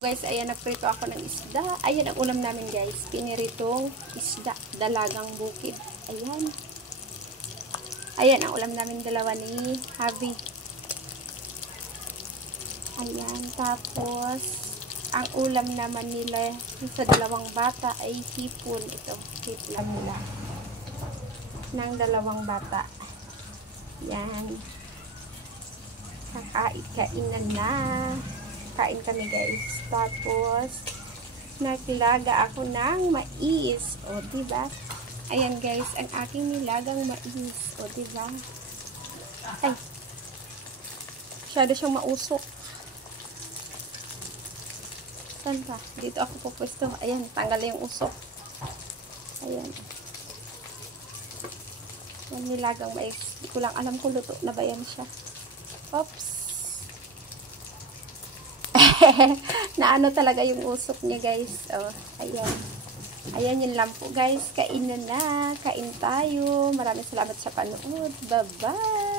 Guys, ayan, nagprito ako ng isda. Ayan ang ulam namin, guys. Piniritong isda, dalagang bukid. Ayan. Ayan ang ulam namin, dalawa ni Javi. Ayan, tapos ang ulam naman nila sa dalawang bata ay hipon. Ito, hipon nila ng dalawang bata. Yan. Kainan na. Kain kami, guys. Tapos naglaga ako ng mais. O, diba? Ayan, guys, ang aking nilagang mais. O, diba? Ay. Masyado siyang mausok. Saan ba? Dito ako pupwesto. Ayan, tanggal yung usok. Ayan. Ang nilagang mais. Hindi ko lang alam kung luto na ba yan siya. Oops. Naano talaga yung usok niya, guys. Oh, ayan. Ayan, yun lang po, guys. Kainan na. Kain tayo. Maraming salamat sa panood. Bye-bye.